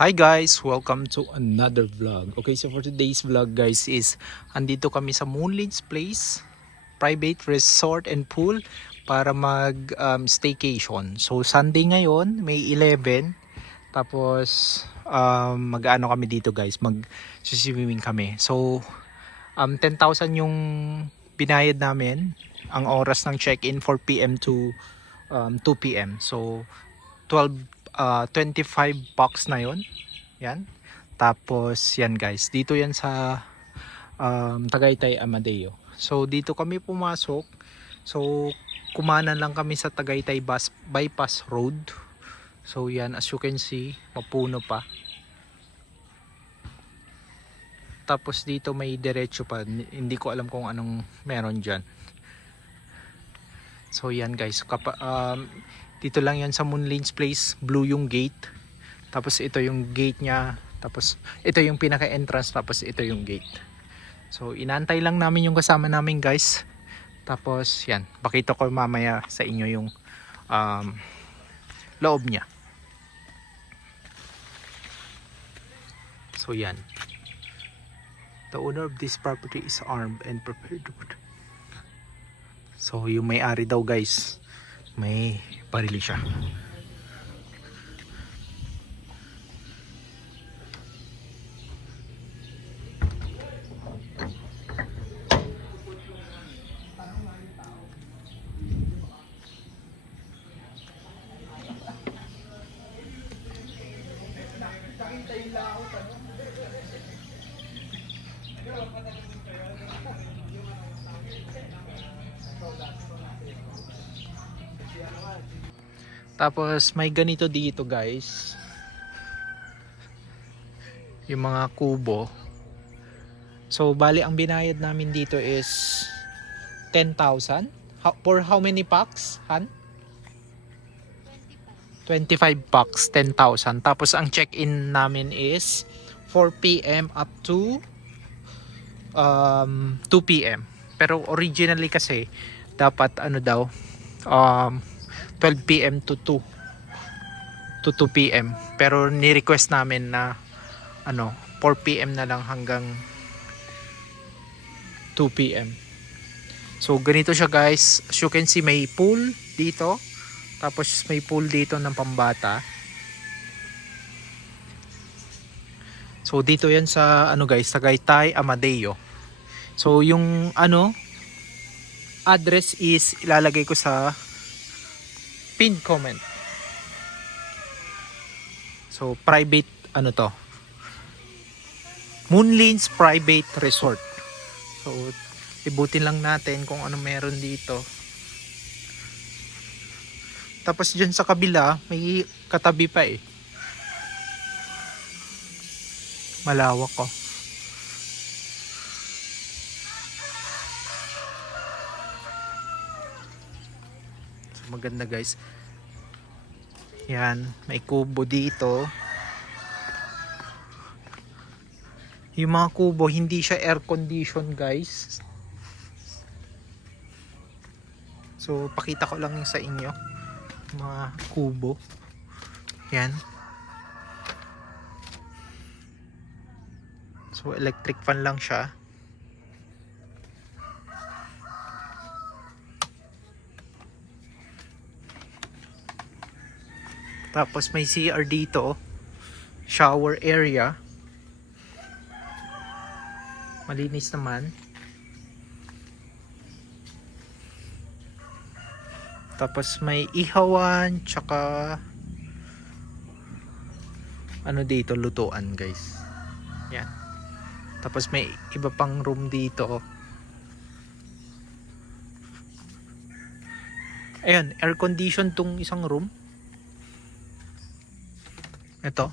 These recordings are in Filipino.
Hi guys! Welcome to another vlog. Okay, so for today's vlog guys is andito kami sa Moonlin's Place Private Resort and Pool para mag staycation. So Sunday ngayon, May 11. Tapos mag-ano kami dito guys, mag-swimming kami. So 10,000 yung binayad namin. Ang oras ng check-in 4 p.m. to 2 p.m. So 25 bucks na yon. Yan. Tapos yan guys, dito yan sa Tagaytay Amadeo. So dito kami pumasok. So kumanan lang kami sa Tagaytay Bypass Road. So yan, as you can see, mapuno pa. Tapos dito may diretso pa. Hindi ko alam kung anong meron dyan. So yan guys, dito lang yan sa Moonlin's Place. Blue yung gate. Tapos ito yung gate niya. Tapos ito yung pinaka-entrance. Tapos ito yung gate. So inantay lang namin yung kasama namin guys. Tapos yan, pakita ko mamaya sa inyo yung loob niya. So yan. The owner of this property is armed and prepared to put. So yung may-ari daw guys, may barili siya. Tapos may ganito dito guys, yung mga kubo. So bali ang binayad namin dito is 10,000. For how many packs, Han? 25 packs, 10,000. Tapos ang check-in namin is 4 p.m. up to 2 p.m. Pero originally kasi dapat ano daw 12 p.m. to 2 p.m. Pero ni-request namin na 4 p.m. na lang hanggang 2 p.m. So ganito siya guys. As you can see, may pool dito. Tapos may pool dito ng pambata. So dito yan sa guys, Tagaytay Amadeo. So yung address is ilalagay ko sa pinned comment. So private to, Moonlin's Private Resort. So ibutin lang natin kung ano meron dito. Tapos dyan sa kabila may katabi pa malawak ko. So maganda guys. Yan, may kubo dito. Yung mga kubo, hindi siya air condition guys. So pakita ko lang yung sa inyo mga kubo. Yan. So electric fan lang siya. Tapos may CR dito, shower area. Malinis naman. Tapos may ihawan, tsaka dito, lutuan guys. Yan. Tapos may iba pang room dito. Ayan, air condition tong isang room. Ito.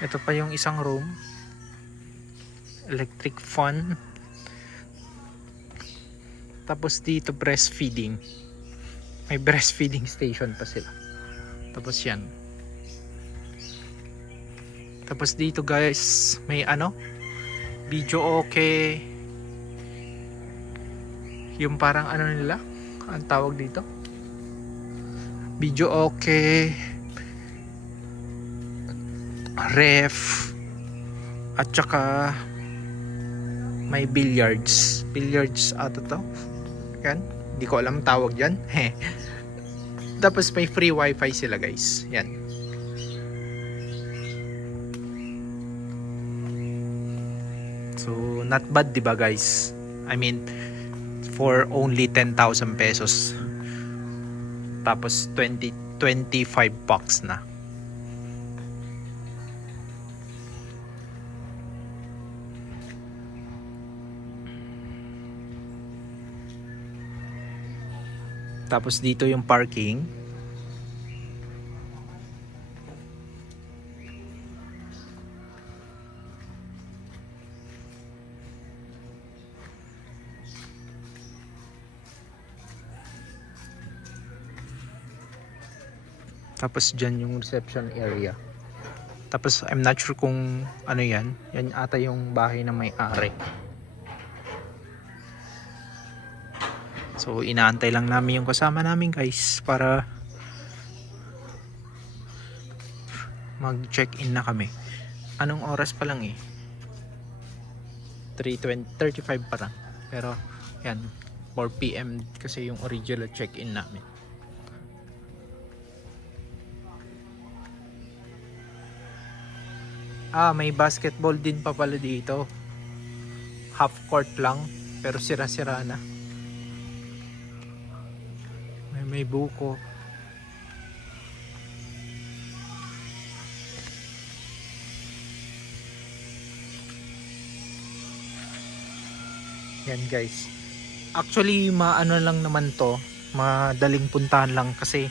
Ito pa yung isang room. Electric fan. Tapos dito breastfeeding. May breastfeeding station pa sila. Tapos yan. Tapos dito guys, may video okay. Yung parang ano nila, ang tawag dito, video okay, ref, at saka may billiards ata to. Yan, hindi ko alam tawag dyan. Tapos may free wifi sila guys. Yan. So not bad, diba guys? I mean, for only 10,000 pesos. Tapos 25 bucks na. Tapos dito yung parking. Tapos dyan yung reception area. Tapos I'm not sure kung ano yan. Yan ata yung bahay na may-ari. So inaantay lang namin yung kasama namin guys para mag-check-in na kami. Anong oras pa lang eh? 3:35 pa lang. Pero yan, 4 PM kasi yung original check-in namin. May basketball din pa pala dito. Half court lang, pero sira-sira na. May buko. Yan guys. Actually, maano lang naman to. Madaling puntahan lang kasi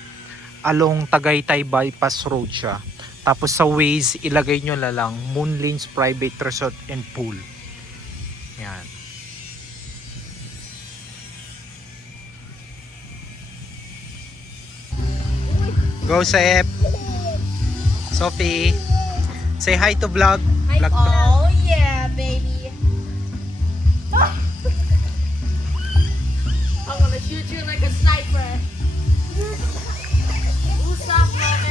along Tagaytay Bypass Road siya. Tapos sa Waze, ilagay nyo na lang Moonlands Private Resort and Pool. Yan. Go Sep. Sophie. Say hi to vlog. Hi. Vlog to. Oh yeah, baby. I'm gonna shoot you like a sniper. Who's up, man?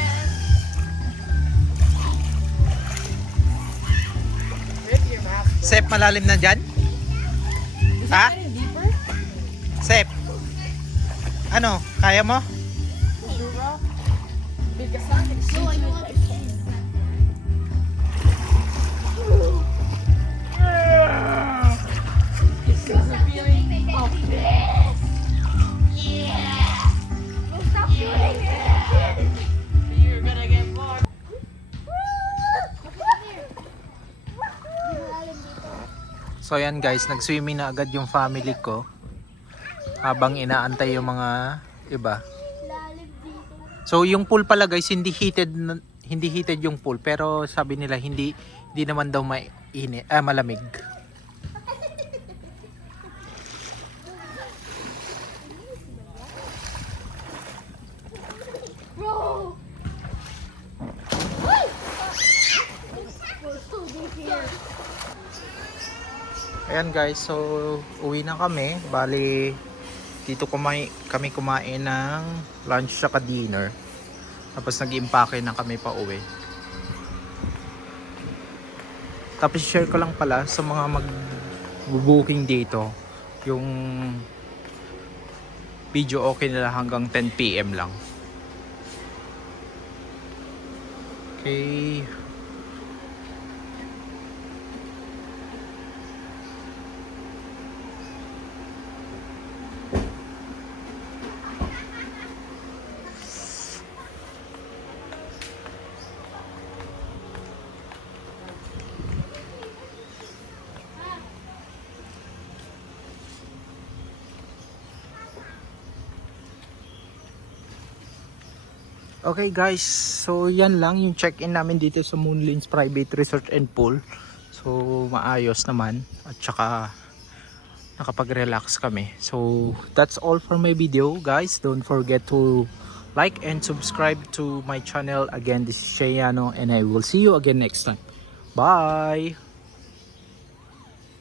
Rip your mask. Sep, malalim na dyan? Is Ha? it getting deeper? Sep. Ano? Kaya mo? Sure, bro. Because I can shoot you like It's just a feeling of this. Yeah. Well, stop shooting it. You're gonna get bored. So yan guys, nag-swimming na agad yung family ko habang inaantay yung mga iba. So yung pool pala guys, hindi heated yung pool, pero sabi nila hindi naman daw malamig. Bro. Ayan guys, so uwi na kami. Bali dito kami kumain ng lunch at dinner. Tapos nag-impake na kami pa uwi. Tapos share ko lang pala sa mga mag-booking dito, yung video okay nila hanggang 10 PM lang. Okay. Okay guys, so yan lang yung check-in namin dito sa Moonlands Private Resort and Pool. So maayos naman at saka nakapag-relax kami. So that's all for my video guys. Don't forget to like and subscribe to my channel. Again, this is Shayano and I will see you again next time. Bye!